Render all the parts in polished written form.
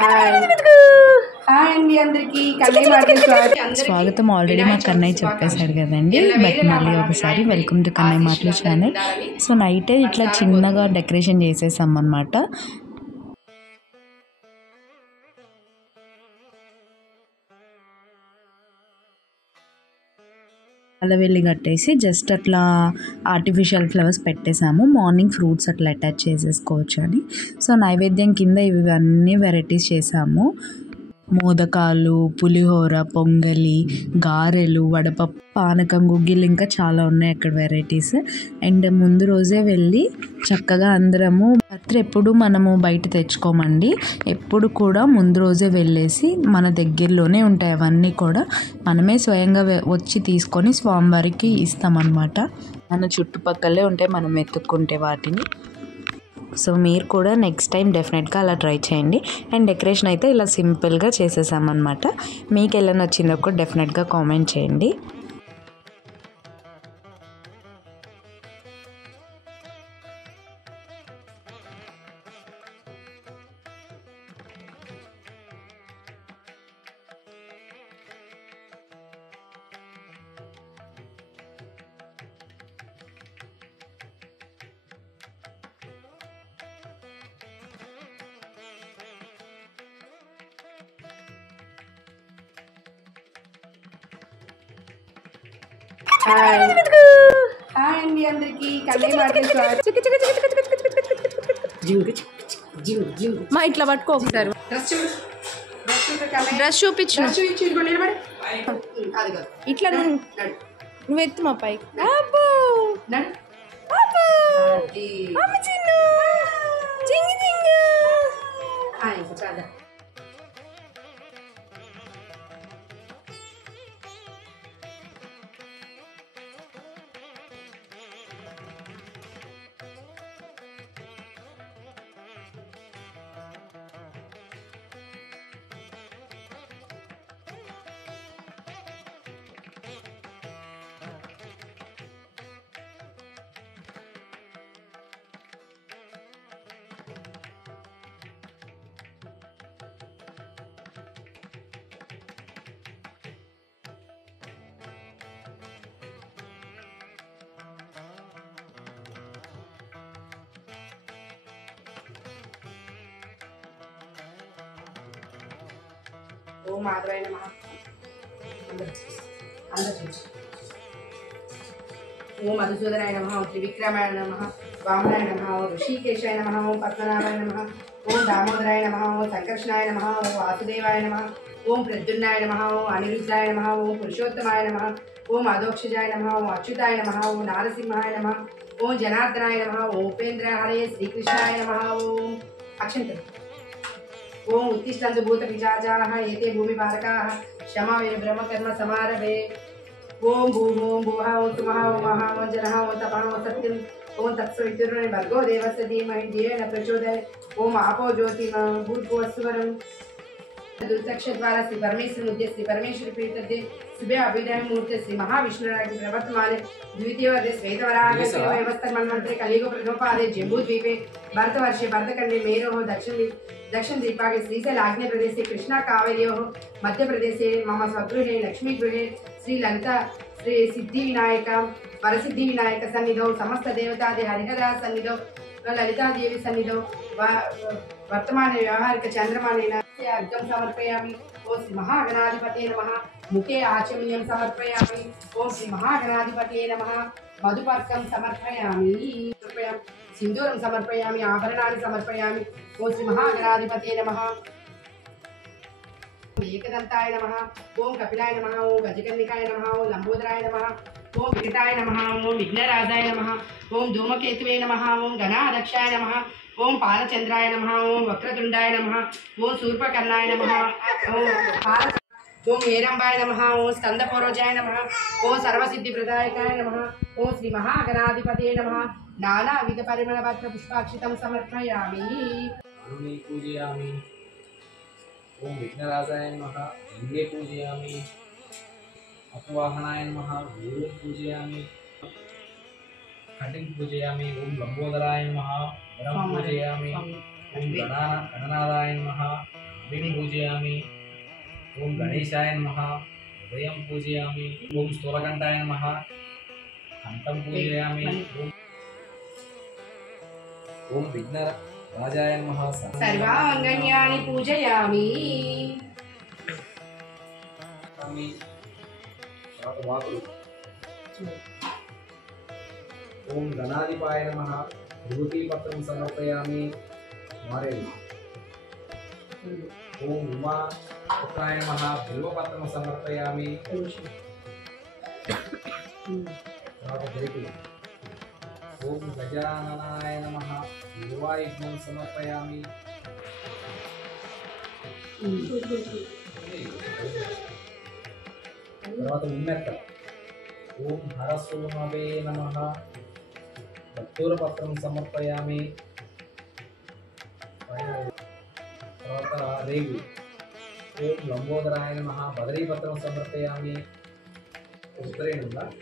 Hi అండి అందరికి స్వాగతం. ఆల్రెడీ మా కన్నయ్య చెప్పేశాడు కదండి, బట్ మళ్ళీ ఒకసారి వెల్కమ్ టు కన్నయ్య మాటలు ఛానల్. సో నైటే ఇట్లా చిన్నగా డెకరేషన్ చేసేసాం అన్నమాట. అలవెల్లి కట్టేసి జస్ట్ అట్లా ఆర్టిఫిషియల్ ఫ్లవర్స్ పెట్టేసాము. మార్నింగ్ ఫ్రూట్స్ అట్లా అటాచ్ చేసేసుకోవచ్చు అని. సో నైవేద్యం కింద ఇవన్నీ వెరైటీస్ చేసాము. మోదకాలు, పులిహోర, పొంగలి, గారెలు, వడపప్పు, పానకం, గుగ్గిళ్ళు, ఇంకా చాలా ఉన్నాయి అక్కడ వెరైటీస్. అండ్ ముందు రోజే వెళ్ళి చక్కగా అందరము పత్రి ఎప్పుడు మనము బయట తెచ్చుకోమండి, ఎప్పుడు కూడా ముందు రోజే వెళ్ళేసి మన దగ్గరలోనే ఉంటాయి అవన్నీ కూడా మనమే స్వయంగా వచ్చి తీసుకొని స్వామివారికి ఇస్తామన్నమాట. మన చుట్టుపక్కలే ఉంటాయి, మనం ఎత్తుక్కుంటే వాటిని. సో మీరు కూడా నెక్స్ట్ టైం డెఫినెట్గా అలా ట్రై చేయండి. అండ్ డెకరేషన్ అయితే ఇలా సింపుల్గా చేసేసామన్నమాట. మీకు ఎలా నచ్చిందో కూడా డెఫినెట్గా కామెంట్ చేయండి. హాయ్ అండి అందరికి మా ఇట్లా పట్టుకో ఒకసారి. డ్రెస్ చూపించు. ఇట్లా నువ్వు ఎత్తు మా పైకి. చాలా ఓం మాధవాయ నమః. ఓం మధుసూదనాయ నమః. ఓం త్రివిక్రమాయ నమః. వామనాయ నమః. ఓం ఋషికేశాయ నమః. ఓం పద్మనాభాయ నమః. ఓం దామోదరాయ నమః. ఓం సంకర్షణాయ నమః. ఓం వాసుదేవాయ నమః. ఓం ప్రద్యుమ్నాయ నమః. ఓం అనిరుద్ధాయ నమః. ఓం పురుషోత్తమాయ నమః. ఓం అధోక్షజాయ నమః. ఓం అచ్యుతాయ నమః. ఓం నారసింహాయ నమః. ఓం జనార్దనాయ నమః. ఓం ఉపేంద్రహరయే శ్రీకృష్ణాయ నమః. ఓం అక్షంతలు. ఓం ఉత్తిష్టంతు భూత పిశాచాః ఏతే భూమి బాలకాః క్షమావేన బ్రహ్మకర్మ సమారభే. ఓం భూమ్ ఓం భువః ఓం సుమః ఓం మహా ఓం జనః ఓం తపః ఓం సత్యం ఓం తత్సవితుర్వరేణ్యం భర్గో దేవస్య ధీమహి ధియో న ప్రచోదయాత్. ఓం ఆపో జ్యోతిర్గమయ భూర్భువస్సువరం. दुर्दक्ष द्वारा श्री परमेश्वर मुद्दे श्री परमेश्वर प्रीतद्दे सुबह अभिराम मूर्ति श्री महाविष्णुराज प्रवर्तमान द्वितीय वर्षे श्वेतवराह व्यवस्था मन्वंतरे कलियुग प्रथमपादे जम्बूद्वीपे भरतवर्षे भरतखंडे मेरोः दक्षिण द्वीपागे श्रीशैल आग्नेय प्रदेशे कृष्णा कावेर्योः मध्य प्रदेशे मम स्वगृहे लक्ष्मी गृहे श्री ललिता श्री सिद्धि विनायक वरसिद्धि विनायक सन्निधौ समस्त देवतादि हरिहरा सन्निधौ ललिता देवी सन्निधौ वर्तमान व्यवहारिक चंद्रमानेन अर्घ्यं समर्पयामि. ओं श्री महागणाधिपतये नमः. मुखे आचमनीयं समर्पयामि. ओं श्री महागणाधिपतये नमः. मधुपर्कं समर्पयामि. सिन्दूरं समर्पयामि. आभरणानि समर्पयामि. ओं श्री महागणाधिपतये नमः. एकदन्ताय नमः. ओं कपिलाय नमः. ओं गजकर्णिकाय नमः. ओं लंबोदराय नमः. ओं विकटाय नमः. ओं विघ्नराजाय नमः. ओं धूमकेतुवे नमः. ओं गणाध्यक्षाय नमः. ओं पालचंद्राय नमः. ओं वक्रतुंडाय नमः. ओं शूर्पकर्णाय नमः. ओं हेरंबाय नमः. ओं स्कंदपूर्वजाय नमः. ओं सर्वसिद्धिप्रदायकाय नमः. ओं श्री महागणाधिपतये नमः. नानाविध परिमलपत्र पुष्पाक्षितं समर्पयामि. पूजयामि. ओं विघ्नराजाय नमः. लिंगे पूजयामि. अपवाहनाय नमः. गुरुं पूजयामि. कटिंग पूजयामि. ओं लंबोदराय नमः. वरं पूजयामि. ओं गणनादाय नमः. अग्निं पूजयामि। ओम गणेशाय नमः। हृदयं पूजयामि। ओम स्थूलकण्ठाय नमः। कंठं पूजयामि। ओम विघ्नराजाय नमः। सर्वाङ्गण्यानि पूजयामि। ओम गणाधिपाय नमः। विभूतिपत्रं समर्पयामि। मारेलि। ओम उमा पुत्राय नमः। बिल्वपत्रं समर्पयामि। ओम गजाननाय नमः। बिल्वायुधं समर्पयामि। తర్వాత ఉమ్మెత్త. ఓం హరసోమవే నమః. కర్పూరపత్రం సమర్పయామి. తర్వాత రేగు. ఓం లంబోదరాయ నమః. బదరీపత్రం సమర్పయామి. ఉత్తరేణుందా?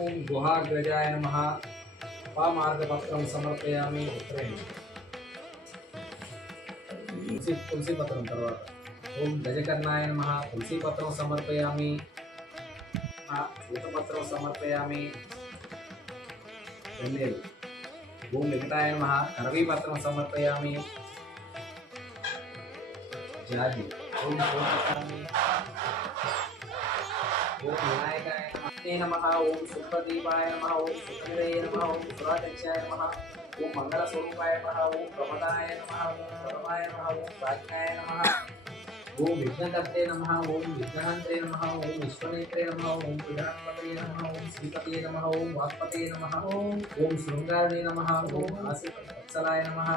ఓం గుహాగ్రజాయ నమః. పామార్గపత్రం సమర్పయామి. ఉత్తరేణు. తులసి పత్రం తర్వాత ओम गजकर्णाय नमः. तुलसी पत्रं समर्पयामि. भूतपत्रं समर्पयामि. ओम वेंकटाय नमः. करवीपत्रं समर्पयामि. जाति ओम समर्पयामि. ओम विनायकाय नमः. ओम सुप्रदीपाय नमः. ओम सुखनिधये नमः. ओम सुराध्यक्षाय नमः. ओम मंगलस्वरूपाय नमः. ओम प्रमदाय नमः. ओम प्रभवाय नमः. ओम प्राज्ञाय नमः. ओम विघ्नकर्ते नमः. ओम विघ्नहन्त्रे नमः. ओम विश्वनेत्रे नमः. ओम प्रजापतये नमः. ओम श्रीपतये नमः. ओम वाक्पतये नमः. ओम शृंगारणे नमः. ओम आसितवत्सलाय नमः.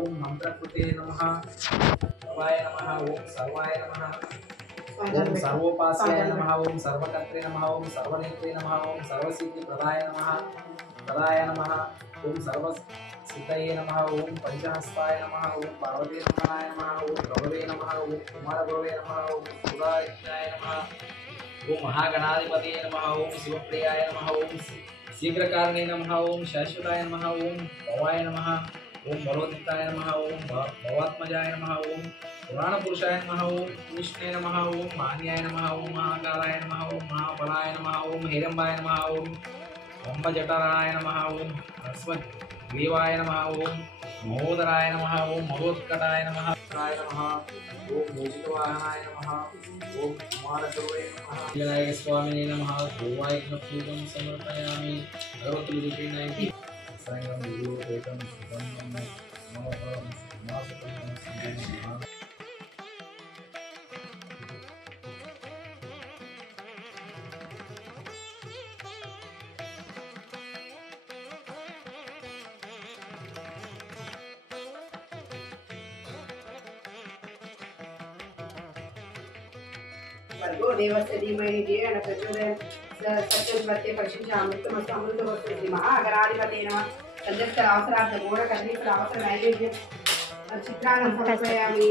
ओम मंत्रकृते नमः. भवाय नमः. ओम सर्वाय नमः. ओम सर्वोपास्याय नमः. ओम सर्वकर्त्रे नमः. ओम सर्वनेत्रे नमः. ओम सर्वसिद्धिप्रदाय नमः. प्रदाय नमः. ओम सर्वसिद्धये नमः. ओम पंचहस्ताय नमः. ओम पार्वतीनमनाय नमः. ओम प्रभवे नमः. ओम कुमारप्रभवे नमः. ओम सुराज्ञाय नमः. ओम महागणाधिपतये नमः. ओम शिवप्रियाय नमः. ओम शीघ्रकारणे नमः. ओम शाश्वताय नमः. ओम भवाय नमः. ओम बलोदिताय नमः. ओम भवात्मजाय नमः. ओम पुराणपुरुषाय नमः. ओम विष्णुवे नमः. ओम मान्याय नमः. ओम महाकालाय नमः. ओम महाबलाय नमः. ओम हिरंबाय नमः. ओम ब्रह्मजठराय नमः. ओम ग्रीवाय नमः. ओम महोदराय नमः. ओम महोत्कटाय नमः. राय नमः. ओम मोचितवाहनाय नमः. ओम कुमारसर्वे नमः. विनायक स्वामिने नमः. गोवायज्ञपूजं समर्पयामि. भगवद्गीता सायं गुरु एकं सुगन्धं मम परं मासकं संगमः. वर्गो देवस्य धीमहि धियो न प्रचोदयात् सत्यवत्ते परिशिष्टामृतमस्तु अमृतमस्तु श्रीमहागणाधिपतये नमः। तद्यस्तरावसरार्थ गूढकर्णीकरावसर नैवेद्यं चित्रान्नं समर्पयामि.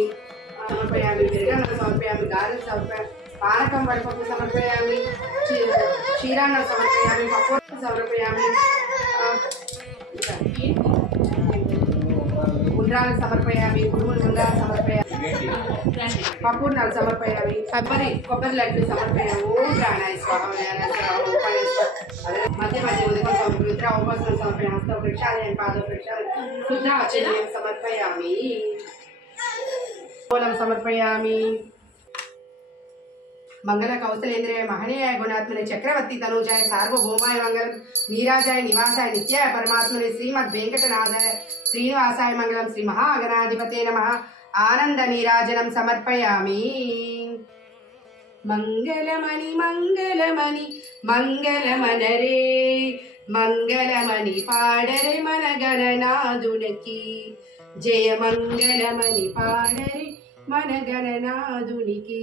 दीर्घान्नं समर्पयामि. गारं समर्पयामि. पानकं वडपप्पु समर्पयामि. क्षीरान्नं समर्पयामि. पक्वं समर्पयामि. ఉండ్రాలు సమర్పయామి. గురువులు ఉండ్రాలు సమర్పయామి. పపూర్ణాలు సమర్పయామి. కొబ్బరి లడ్డు సమర్పయామి. ఓం ప్రాణాయ స్వాహ. మధ్య మధ్య ఉదకం సమర్పయ ఉపవసనం సమర్పయామి. హస్త వృక్షాలయం పాద వృక్షాలయం శుద్ధాచర్యం సమర్పయామి. మూలం సమర్పయామి. मंगल कौशलेन्द्रिय महनीय गुणात्मने चक्रवर्ती तनुजाय सार्वभौमाय मंगलम नीराजाय निवासाय नित्याय परमात्मने श्रीमद् वेंकटनाथाय श्रीनिवासाय मंगलम श्री महागणाधिपते नमः. आनंद नीराजनम समर्पयामि. मंगलमणि मंगलमणि मंगलमनरे मंगलमणि पाडरे मन गणनादुनिकी जय. मंगलमणि पाडरे मन गणनादुनिकी.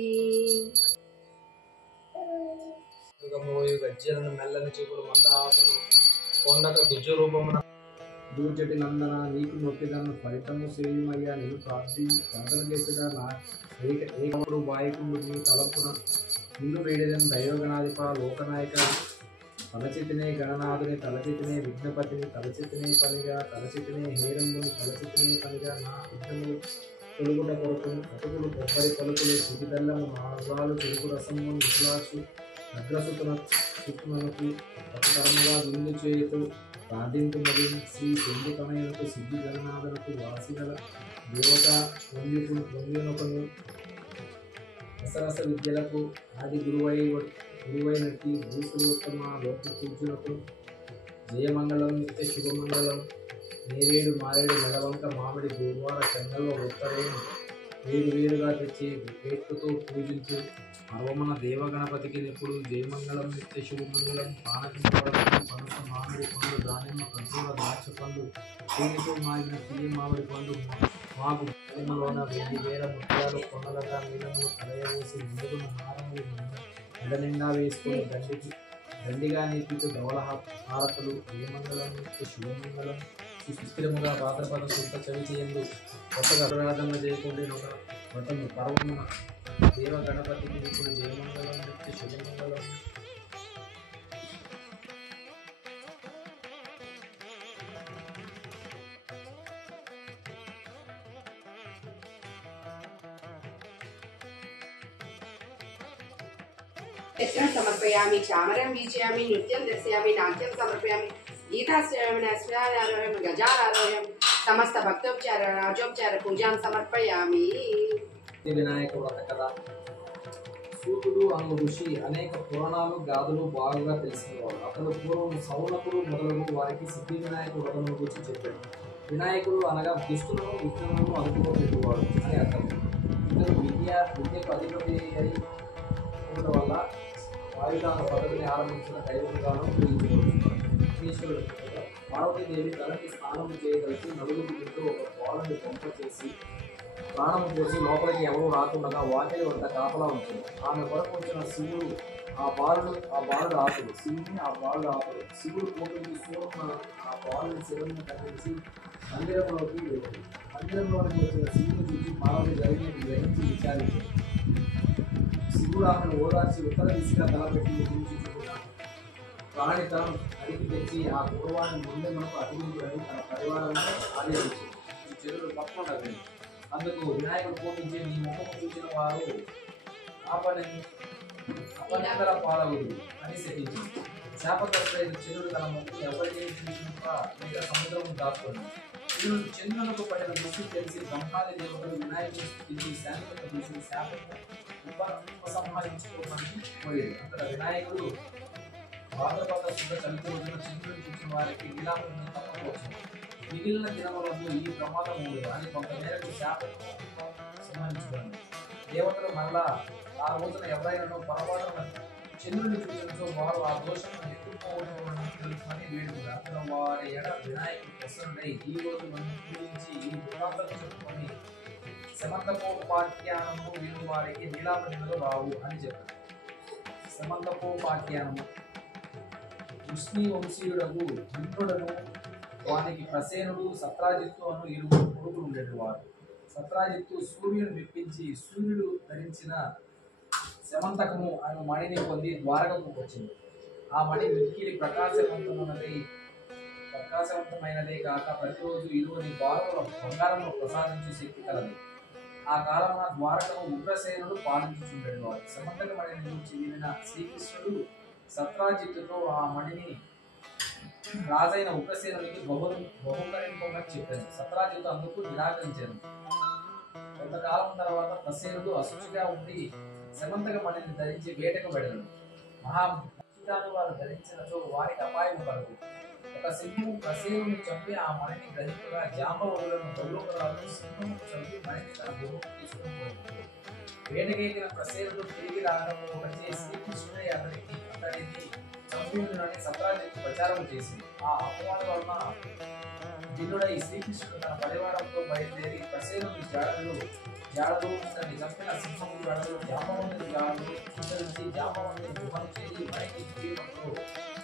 గజ్జలను మెల్లని చూపులు మందహాసను కొండక గుజ్జ రూపమున దూచటి నందన నీకు నొప్పిదను ఫలితము శ్రీమయ్య నేను ప్రార్థి ప్రార్థన చేసిన నా ఏకముడు బాయకుండు నీ తలపున నిన్ను వేడేదని దైవగణాధిప లోకనాయక తలచితినే గణనాథుని తలచితినే విఘ్నపతిని తలచితినే పనిగా తలచితినే హేరంబుని తలచితినే పని తప్పనిసరిగా నా విఘ్నములు తొలుగుట కొరకు అటుకులు కొబ్బరి పలుకులు సిరిబెల్లము మార్గాలు చెరుకు రసము నిపులాసు అగ్రసుతునకు అపకర్మగా విందు చేయుతూ ప్రార్థించుమది శ్రీ శంభుతనయులకు సిద్ధి జగన్నాథులకు వాసిగల దేవత వంద్యునకును రసరస విద్యలకు ఆది గురువైనట్టి భూసులోత్తమ లోక పూజులకు జయమంగళం నిత్య శుభమంగళం నేరేడు మారేడు నెలవంక మామిడి గురువార చెన్నెల్లో ఉత్తరేను వేరువేరుగా తెచ్చి వేట్టుతో పూజించు పర్వమన దేవగణపతికి ఎప్పుడు జయమంగళం నిత్య శుభమంగళం పానకం పనస మామిడి పండు దానిమ్మ ఖర్జూర ద్రాక్ష పండు తేనెతో మాగిన తీయ మామిడి పండు మాకు ప్రేమలోన 1000 ముత్యాలు కొనలగా నీలములు కలయవేసి ముందుగున హారములు మెడ నిండా వేసుకుని దండిగా నీటితో ధవళ హారతులు జయమంగళం నిత్య శుభమంగళం సుస్థిరముగా భాద్రపద శుద్ధ చవి చేయండు కొత్తగా అపరాధంగా చేయకుండా ఒక వ్రతము పర్వమున దేవ గణపతికి ఇప్పుడు జయమంగళం నిత్య శుభమంగళం. यज्ञं समर्पयामि चामरं वीचयामि नृत्यं दर्शयामि नाट्यं समर्पयामि गीताश्रयामि अस्मदारोहं गजारोहं समस्त भक्तोपचार राजोपचार पूजां समर्पयामि. వినాయక వ్రత కథ. సూతుడు అను ఋషి అనేక పురాణాలు గాథలు బాగుగా తెలిసినవాడు. అతడు పూర్వం సౌనకుడు మొదలగు వారికి సిద్ధి వినాయక వ్రతమును గురించి చెప్పాడు. వినాయకుడు అనగా దుష్టులను విఘ్నములను అదుపులో పెట్టువాడు అని అర్థం. ఇతడు విద్యకు అధిపతి అయి ఉండటం వల్ల వాయుదాన పద్ధతిని ఆరంభించిన దైవగాను ఈశ్వరుడు పార్వతీదేవి తనకి స్నానం చేయగలిసి నలుగురు ఇంటూ ఒక పాలను పంప చేసి ప్రాణం పోసి లోపలికి ఎవరూ రాకుండా వాకిలి వద్ద కాపలా ఉంటుంది. ఆమె కొరకు వచ్చిన శివుడు ఆ బాలుడు ఆపుడు శివుని ఆ బాలుడు ఆపుడు శివుడు పోటీ సూర్యుడు ఆ బాలుని శివుని ఖండించి మందిరంలోకి వెళ్ళింది. మందిరంలోకి వచ్చిన శివుని చూసి పార్వతి జరిగినది గ్రహించి విచారించాడు. శివుడు ఆమెను ఓదార్చి ఉత్తర దిశగా తలపెట్టి చూసుకున్నాడు. ప్రాణి తను అడిగి తెచ్చి ఆ పూర్వాన్ని ముందే మనకు అభివృద్ధి తన పరివారంలో ఆదేశించింది. ఈ చెరువులు తప్పకుండా అందుకు వినాయకుడు కోపించి నీ ముఖము చూసిన వారు అపనందర పాలవుడు అని శపించింది. శాపగ్రస్తుడైన చంద్రుడు తన ముఖం ఎవరికి చూసినట్టు సముద్రం దాచుకుంది. చంద్రులకు పడిన దృష్టి తెలిసి బ్రహ్మాది దేవతలు వినాయకుడు స్థితించి శాంతి చూసి శాపం ఉపసంహరించుకోవడానికి కోరేది. అంతట వినాయకుడు భాద్రపద శుద్ధ చలితో రోజున చంద్రుడిని చూసిన వారికి విలాపం తప్పవచ్చు. మిగిలిన దినములందు ఈ ప్రమాదం ఉండదు అని కొంతమేరకు శాపం సంహరించుకోండి. దేవతలు మరలా ఆ రోజున ఎవరైనా పొరపాటున చంద్రుడిని చూసినచో వారు ఆ దోషం తెలుసుకొని వేడుకున్నారు. అతను వారి ఎడ వినాయకుడు ప్రసన్నుడై ఈ రోజు మనం పూజించి ఈ వృత్తాంతం చెప్పుకొని సమంతపోపాఖ్యానము వీరు వారికి నీలాప నిధులు రావు అని చెప్పారు. సమంతపోపాఖ్యానము విష్ణు వంశీయుడకు ఇంద్రుడను వానికి ప్రసేనుడు సత్రాజిత్తు అను 2 కొడుకులు ఉండేవారు. సత్రాజిత్తు సూర్యుని మెప్పించి సూర్యుడు ధరించిన శమంతకము అను మణిని పొంది ద్వారకకు వచ్చింది. ఆ మణి మిక్కిలి ప్రకాశవంతమైనదే కాక ప్రతిరోజు 20 బారుల బంగారంలో ప్రసాదించే శక్తి కలది. ఆ కాలమున ద్వారకను ఉగ్రసేనుడు పాలించుచుండేవాడు. శమంతక మణిని గురించి వినిన శ్రీకృష్ణుడు సత్రాజిత్తుతో ఆ మణిని రాజైన ఉగ్రసేనునికి బహుకరింపమని చెప్పాను. సత్రాజిత్తు అందుకు నిరాకరించాను. కొంతకాలం తర్వాత ప్రసేనుడు అశుచిగా ఉండి శమంతక మణిని ధరించి వేటకు వెళ్ళాడు. మహాభక్తాన్ని వారు ధరించినచో వారికి అపాయం కలదు. ఒక సింహం ప్రసేనుని చంపి ఆ మణిని గ్రహించగా జాంబవతులను బల్లోకరాలు సింహం చంపి మణిని తన గురువుకు తీసుకుని పోయింది. వేటకెక్కిన ప్రసేనుడు తిరిగి రాకపోవచ్చే శ్రీకృష్ణుడే అతడిని చంపినని సత్రాజిత్తు ప్రచారం చేసింది. ఆ అపవాదం వలన దిల్లుడై శ్రీకృష్ణుడు తన పరివారంతో బయలుదేరి ప్రసేనుడి జాడలు తనని చంపిన సింహం జాడలు జాంబవంతుని జాడలు ఉద్ధరించి జాంబవంతుని గుహను చేసి మణికి జీవంలో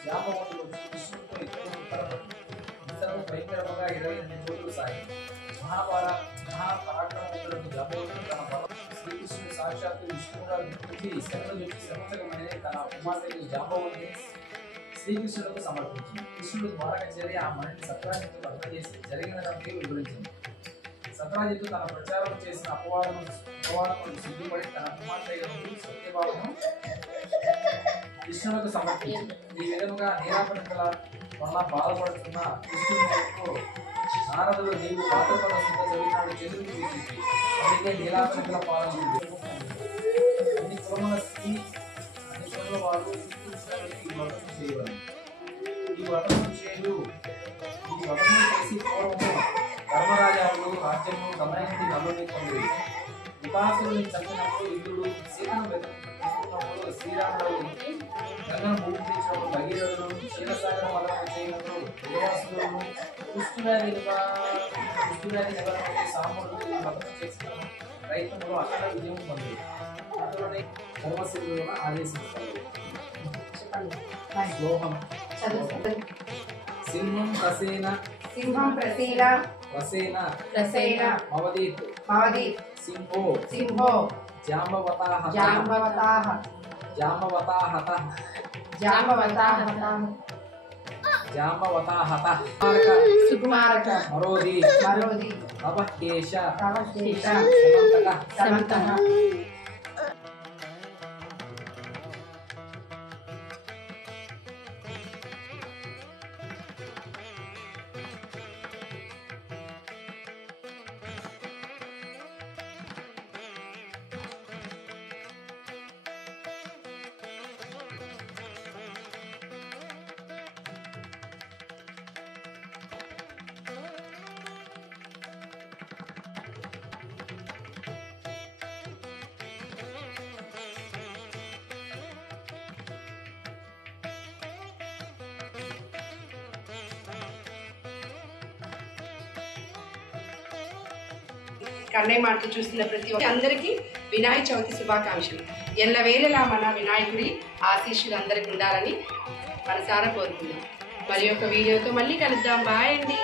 జాంబవంతుడు కృష్ణుడితో ఇతను భయంకరముగా 28 రోజులు సాగింది. మహాపరాక్రమవంతులకు జాంబవంతుడు తన శ్రీకృష్ణుడు సాక్షాత్తు విష్ణువుగా గుర్తించి శరణు చెప్పి శమంతకమణిని తన కుమార్తెకు జాంబవంతుని శ్రీకృష్ణుడికి సమర్పించింది. కృష్ణుడు ద్వారక చేరి ఆ మణిని సత్రాజిత్తుకు అర్థం చేసి జరిగినదంతా వివరించింది. సత్రాజిత్తు తన ప్రచారం చేసిన అపవాదములను సిగ్గుపడి తన కుమార్తె సత్యభామను కృష్ణులకు సమర్పించింది. ఈ విధముగా నీరాపనికల వల్ల బాధపడుతున్న కృష్ణుడు నారదుడు నీవు పాత్రపద సుంద చదివినాడు చెరువుకి వీచింది. అందుకే నీలాపనికల పాలన అన్ని కులముల స్త్రీ అన్ని కులముల వారు ఈ వ్రతం చేయవాలి. ఈ వ్రతము చేసి పూర్వము ధర్మరాజాలు రాజ్యము గమనించి నల్లుని పొంది వికాసుని చంపినప్పుడు ఇంద్రుడు సీతను వెతుకున్నప్పుడు శ్రీరాముడు గంగను భూమించినప్పుడు భగీరథుడు క్షీరసాగర మదనం చేయనప్పుడు దేవాసులను కుష్ఠవ్యాధి నివారణకి సాముడు వ్రతం చేసిన రైతులు అక్కడ విజయం పొంది అందులోనే ధర్మశివులను ఆదేశిస్తారు. శ్లోకం సింహం ప్రసేన మవదీత్ సింహో జాంబవతాః సుకుమారక మరోది తవకేశ సమంతః. కన్నయ్య మాటలు చూస్తున్న ప్రతి అందరికీ వినాయక చవితి శుభాకాంక్షలు. ఎల్లవేళలా మన వినాయకుడి ఆశీస్సులు అందరికి ఉండాలని మనసారా కోరుకుందాం. మరి ఒక వీడియోతో మళ్ళీ కలుద్దాం. బాయ్ అండి.